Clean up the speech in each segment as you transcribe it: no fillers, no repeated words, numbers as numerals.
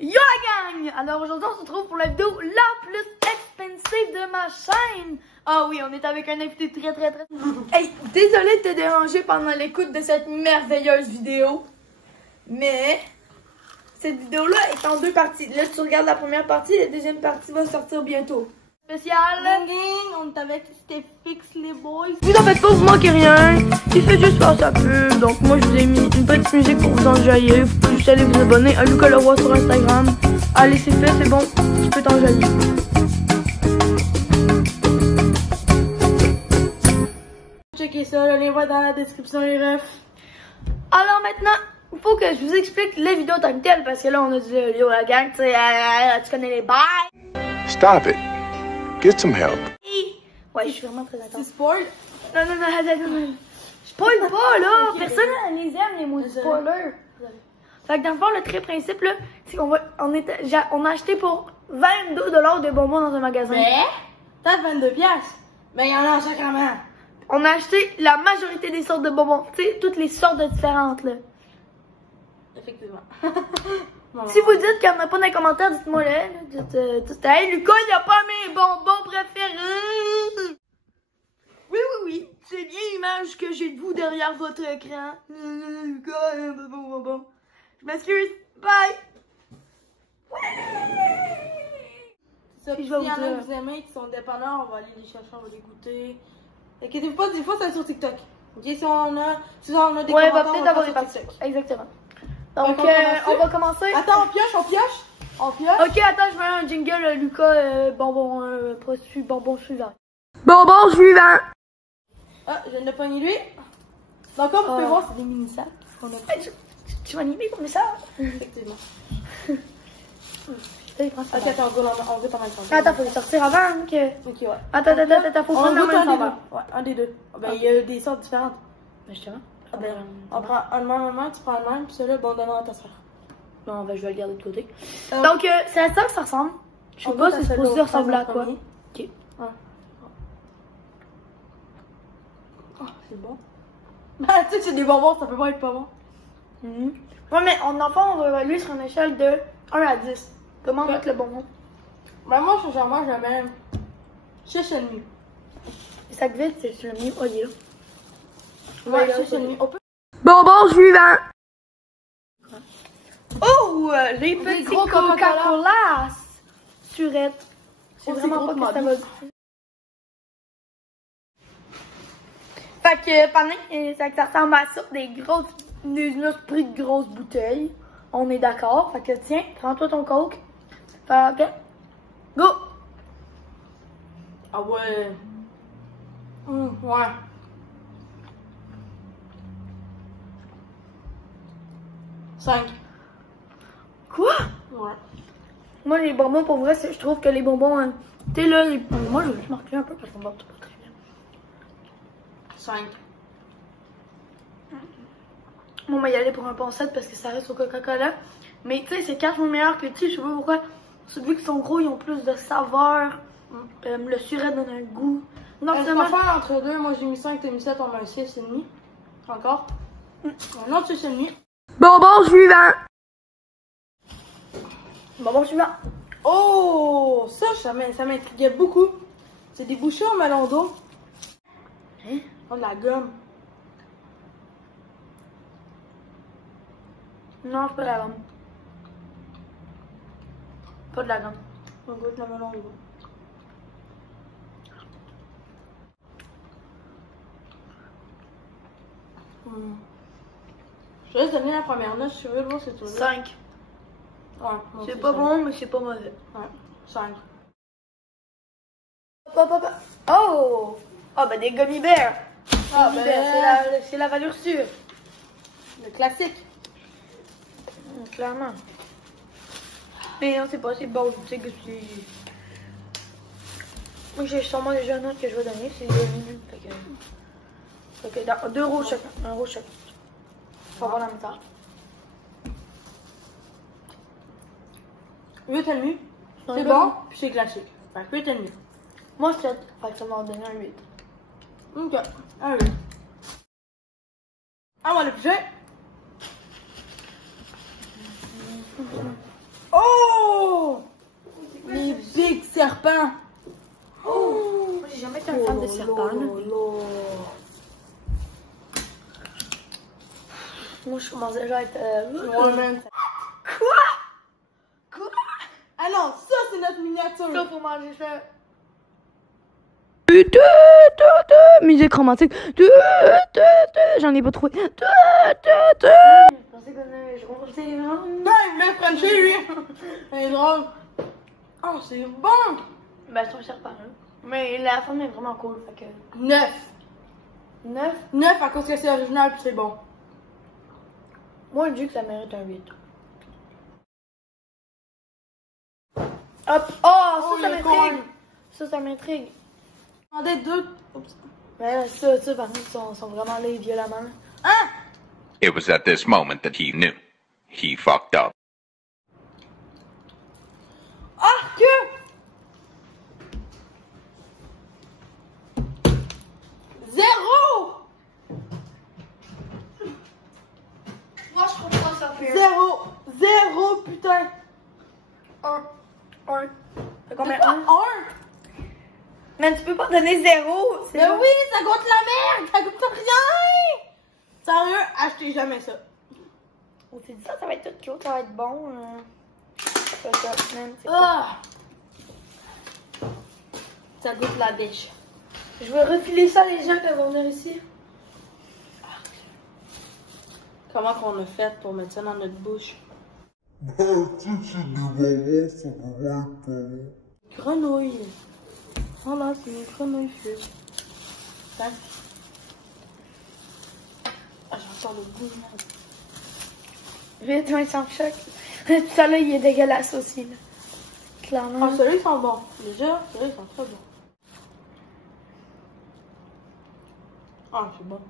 Yo la gang! Alors aujourd'hui on se retrouve pour la vidéo la plus expensive de ma chaîne. Ah oui, on est avec un invité très. Hey, désolé de te déranger pendant l'écoute de cette merveilleuse vidéo. Mais cette vidéo-là est en deux parties. Là tu regardes la première partie, la deuxième partie va sortir bientôt. Spécial. On est avec Stefix les boys. Vous en faites pas, vous manquez rien. Il fait juste faire sa pub. Donc moi je vous ai mis une petite musique pour vous enjailler. Vous pouvez juste aller vous abonner à Lucas Leroy sur Instagram. Allez, c'est fait, c'est bon. Tu peux t'enjailler. Checkez ça, le lien va dans la description les refs. Alors maintenant, il faut que je vous explique les vidéos tant que telles. Parce que là on a dit yo la gang, tu connais les bails. Stop it. Get some help. Ouais, je suis vraiment très intense. Tu spoil? Non. Je spoil pas, là. Okay, personne les aime, les mots spoilers. Fait que dans le fond, le très principe, là, c'est qu'on on a acheté pour 22 $ de bonbons dans un magasin. Mais, t'as 22 piastres. Mais il y en a en sacrement. On a acheté la majorité des sortes de bonbons. Tu sais, toutes les sortes de différentes, là. Effectivement. Si vous dites qu'il n'y en a pas dans les commentaires, dites-moi là. Dites, hey Lucas, il n'y a pas mes bonbons préférés. Oui. C'est bien l'image que j'ai de vous derrière votre écran. Lucas, il n'y a pas de bonbons. Je m'excuse. Bye. C'est ça. Puis, s'il y en a que vous aimez qui sont dépanneurs, on va aller les chercher, on va les goûter. Inquiétez-vous pas, des fois, c'est sur TikTok. Ok, si on a des commentaires, va peut-être avoir des parties. Exactement. Donc, on va commencer. Attends, on pioche. Ok, attends, je mets un jingle, Lucas, bonbon suivant. Bonbon suivant. Ah, je viens de pogner lui. Donc, comme vous pouvez voir, c'est des mini sacs qu'on a pris. Tu vas animer comme ça? Effectivement. Ok, attends, on goûte en même temps. Attends, faut les sortir avant que... Ok, ouais. Attends, faut prendre la même saveur. Ouais, un des deux. Ben, il y a des sortes différentes. Ben, justement. On prend un de même, tu prends le même, puis celui-là, bon, donne-le à ta soeur. Non, ben, je vais le garder de côté. Donc, c'est à ça que ça ressemble. Je sais pas si c'est supposé ressembler à quoi. Ok. Oh, c'est bon. Bah, tu sais, c'est des bonbons, ça peut pas être pas bon. Ouais, mais en enfant, on va évaluer sur une échelle de 1 à 10. Comment mettre le bonbon? Ben, moi, sincèrement, je mets 6,5. Le sac vide, c'est le mieux. Oh, il est là. Ouais, 6,5. On peut... Bonbon suivant. Oh, les petits Coca-Cola. Surette. C'est vraiment pas que ça va dire. Fait que pendant ça ressemble à ça, des esprits de grosses bouteilles. On est d'accord. Fait que tiens, prends-toi ton coke. Fait que, go! Ah ouais. Ouais. 5. Quoi? Ouais. Moi, les bonbons, pour vrai, je trouve que les bonbons, tu sais là, moi, je vais juste marquer un peu parce qu'on va pas très bien. 5. Moi, on va y aller pour un bon 7 parce que ça reste au Coca-Cola. Mais tu sais, c'est 4 fois meilleur que le petit, je sais pas pourquoi. Vu qu'ils sont gros, ils ont plus de saveur. Le surette donne un goût. Non, c'est ma faire entre deux. Moi, j'ai mis 5, t'as mis 7, on met un 6,5. Encore. Un autre 6,5. Bonbon suivant. Bonbon suivant. Oh, ça m'intriguait beaucoup. C'est des bouchons au melon d'eau. Hein? Oh, de la gomme. Non, c'est pas de la gomme. Pas de la gomme. On goûte le melon d'eau. Je vais juste donner la première note, si tu veux le voir, c'est tout. 5. Ouais, c'est pas bon, mais c'est pas mauvais. Ouais, 5. Oh! Ah, ben des gummy bears. Ah, ben c'est la valeur sûre. Le classique. Clairement. Mais non, c'est pas, c'est bon. Tu sais que c'est. Moi, j'ai sûrement déjà un autre que je vais donner. C'est 2 minutes. Fait que 2 rouges chacun. Un rouge chacun. Faut avoir la même part. 8,5. C'est bon, puis c'est classique. Fait que 8,5. Moi, 7. Fait que ça m'a donné un 8. Ok, un 8. Ah, on va le piger. Oh! serpent. Oh! J'ai jamais été un fan de serpent. Là. Moi, je commence déjà à être. Quoi? Quoi? Ah non, ça, c'est notre miniature. Ça, faut manger ça. Musique romantique. J'en ai pas trouvé. Je pensais qu'on avait. Je pensais vraiment. Non, il voulait Frencher, lui. C'est drôle. Oh, c'est bon. Ben, c'est un serpent, hein. Mais la forme est vraiment cool, fait que. 9. 9? 9 à cause que c'est original puis c'est bon. Moi, je dis que ça mérite un 8. Hop! Oh, ça m'intrigue! Ça m'intrigue. J'en ai 2. Mais ça, par contre, ils sont vraiment là violemment. Hein? It was at this moment that he knew. He fucked up. Ah, que! 0! Moi, je comprends ça fait 0! 0, putain! 1. Fait combien? 1? Mais tu peux pas donner 0! Mais oui, ça goûte la merde! Ça goûte rien! Sérieux, achetez jamais ça. On s'est dit ça va être tout cute, ça va être bon. C'est ça, même. Ah! Ça goûte la biche. Je vais refiler ça à les gens qui vont venir ici. Comment qu'on a fait pour mettre ça dans notre bouche? Grenouille. Voilà, c'est une grenouille fuite. Ah, j'entends le goût. Vite, Vincent choc. Ça là, il est dégueulasse aussi, là. Clairement. Ah, ceux-là, ils sont bons. Déjà, ceux-là, ils sont très bons. Ah, c'est bon.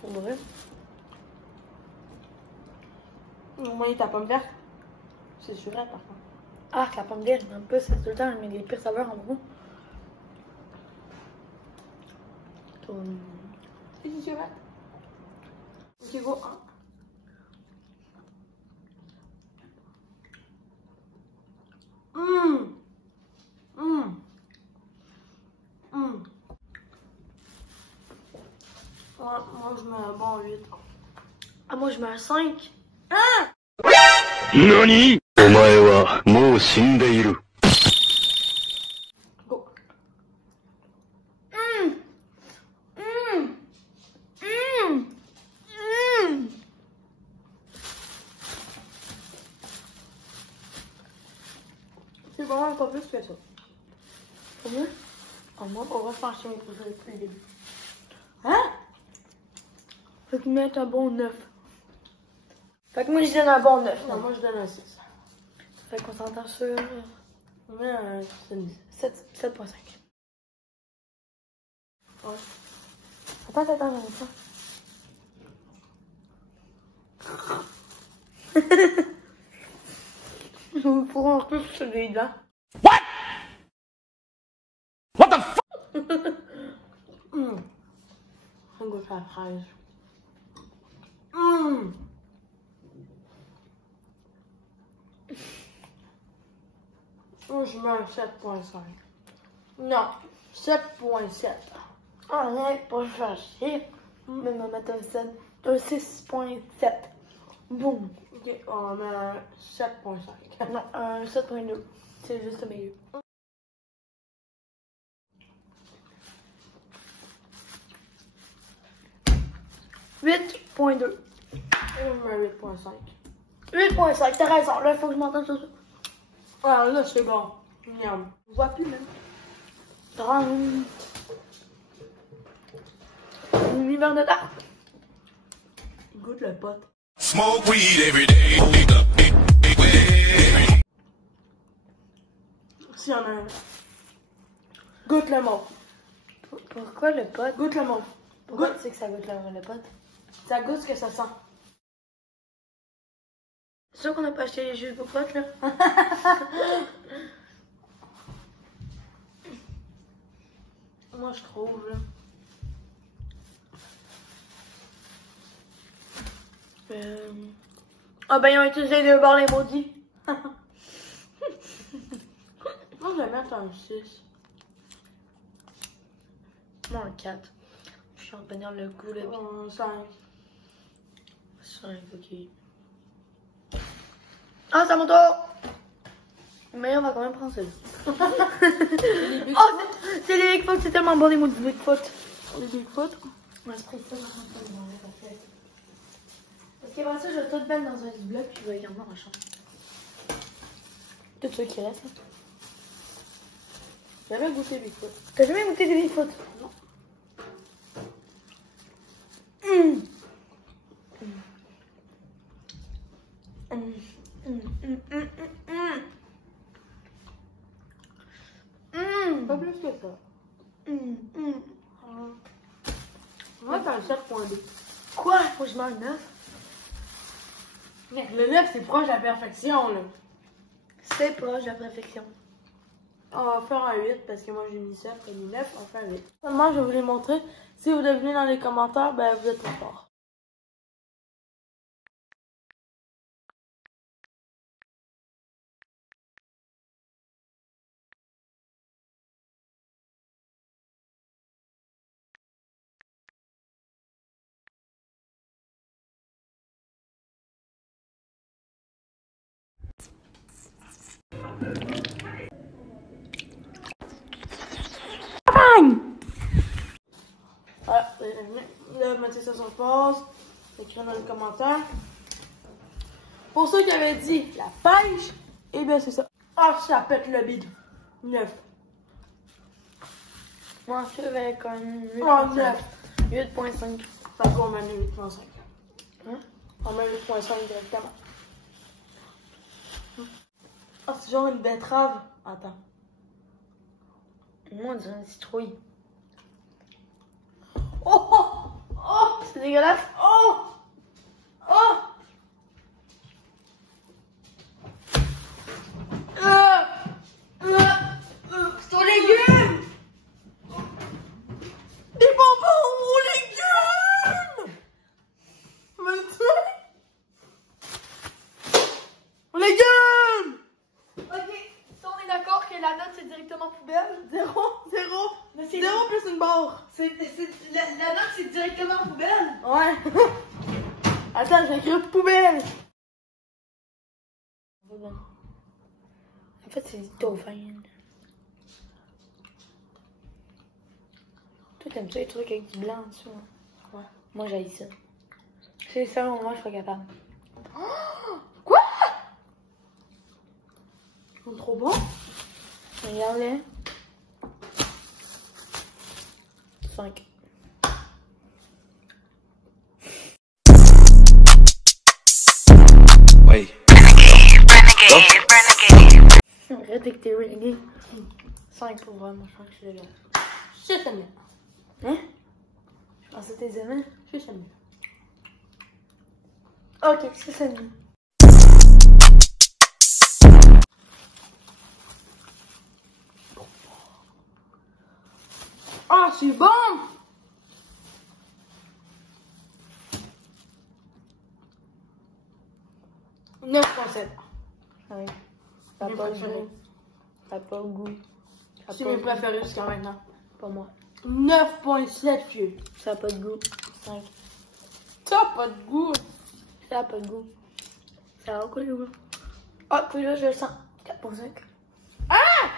Pour vrai. Au moins, ta pomme verte. C'est surette, par contre. Ah, la pomme d'ail, même pas, c'est tout le temps les pires saveurs en gros. C'est surette. Ok, go. Moi, je mets un bon 8. Ah, moi, je mets un 5. NANI?! お前はもう死んでいる。Go. C'est vraiment pas plus que ça. Combien? Ah, moi, on va faire chier pour ça depuis le début. Hein? Fait que mettre un bon 9. Fait que moi, je donne un bon 9. Non, moi, je donne un 6. Fait qu'on s'entend sur On met un 7.5. Ouais. Attends, Nous pourrons tous se les dents. What the fuck? Ça goûte la fraise. Je mets un 7.5. Non, 7.7. Ah, non, pas faire chier. Mais on va mettre un 6.7. Boum. Ok, on met un 7.5. Non, un 7.2. C'est juste le milieu. « 8.2. On met 8.5. 8.5, t'as raison. Là, il faut que je m'entende sur ça. Ah, là, c'est bon. Miam. Je vois plus, même. 30. Une demi-verre de temps. Goûte le pot. Smoke weed every day. S'il y en a un. Goûte le mauve. Pourquoi le pot? Goûte le mauve. Pourquoi tu sais que ça goûte le pot? Ça goûte ce que ça sent. C'est sûr qu'on n'a pas acheté les jus pour potes, là? Moi, je trouve, là. Ah ben, ils ont utilisé 2 bords les maudits. Moi, j'aime mettre un 6. Moi, un 4. Je suis en train de tenir le coup, là. Un 5. 5, ok. Ah, c'est à mon tour! Mais on va quand même prendre celui-là. Oh, c'est les Bigfoot, c'est tellement bon les mots de Bigfoot. Les Bigfoot? Ouais, je prends ça, parce qu'après ça, je vais tout mettre dans un bloc puis je vais également en chambre. Tout ce qui reste. J'ai jamais goûté Bigfoot. T'as jamais goûté des Bigfoot? Non. Pas plus que ça. Moi, c'est un 7.2. Quoi? Faut que je mange 9? Mec, le 9, c'est proche de la perfection, là. C'est proche de la perfection. On va faire un 8 parce que moi j'ai mis 7, j'ai mis 9, on fait un 8. Seulement, je vais vous les montrer. Si vous devinez dans les commentaires, ben vous êtes trop fort. Voilà, là, mettez ça sur pause, écrivez dans les commentaires. Pour ceux qui avaient dit la pêche, eh bien c'est ça. Ah, ça pète le bide. 9. Moi, je vais quand même 8.5. Oh, 9. 8.5. Fait qu'on met 8.5. Hein? On met 8.5 directement. Ah, c'est genre une betterave. Attends. Moi, on dirait une citrouille. Oh! Oh! Oh! C'est dégueulasse. Oh! Oh! C'est un légume! Des bonbons aux légumes! Mais tu aux légumes! Ok, si on est d'accord que la note c'est directement poubelle. 0, 0. Mais c'est 0 plus une barre. la note c'est directement poubelle. Ouais. Attends, j'ai écrit poubelle. En fait, c'est du dauphin. Toi, t'aimes ça les trucs avec du blanc en dessous? Hein? Ouais. Moi, j'haïs ça. C'est ça, moi, je suis pas capable. Quoi? Ils sont trop bons. Regarde-les. 5. Wait. Arrête avec tes renegades. 5 pour vrai, moi, je pense que c'est légal. 6,5. Hein? Je pensais que t'es aimé. 6,5. Ok, c'est demi. Ah, c'est bon! « 9,7. Ouais. T'as Mes pas le préférés. goût. T'as pas le goût. T'as C'est pas mes le goût. préférés jusqu'à maintenant. Pas moi. 9,7 vieux. Ça a pas de goût. 5. T'as pas de goût. Ça a pas de goût. Ça a quoi le goût? Ah, puis là, je le sens. 4.5. Ah!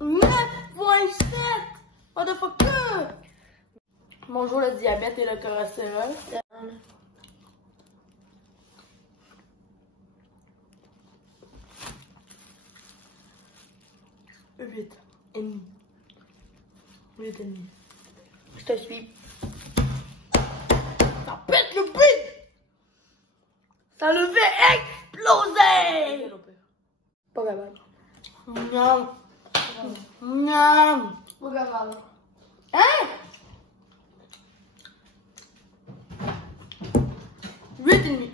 9,7! Motherfucker! Bonjour le diabète et le cholestérol. Huit et demi. 8,5. Je te suis. Ça pète le bide! Ça le fait exploser! Pas capable. Non. Non. Pas capable. Hein? 8,5.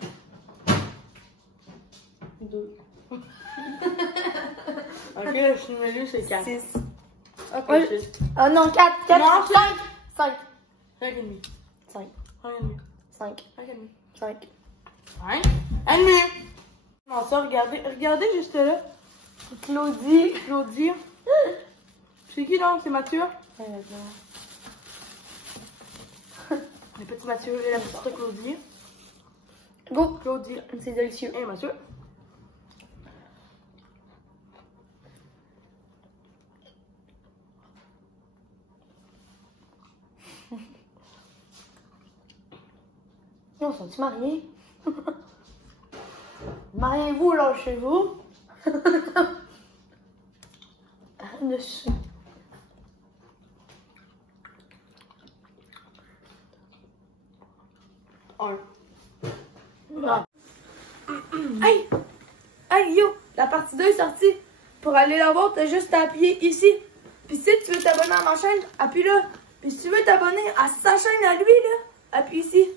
2. Ok, le chimelu c'est 4. 6. Ok, Ouais. 6. Ah non, 4. 4. Non, 5. 5. 5,5. 5. 5,5. 5. 5,5. 5. 5,5. Non, ça, regardez juste là. Claudie. Claudie. C'est qui donc? C'est Mathieu? Le petit Mathieu et la petite Claudie. Go. Claudie. C'est délicieux. Et Mathieu. Ils sont-ils mariés? Mariez-vous là chez vous? Dessus. Ah. Hey! Hey yo! La partie 2 est sortie. Pour aller la voir, t'as juste à appuyer ici. Puis si tu veux t'abonner à ma chaîne, appuie là. Puis si tu veux t'abonner à sa chaîne à lui, là, appuie ici.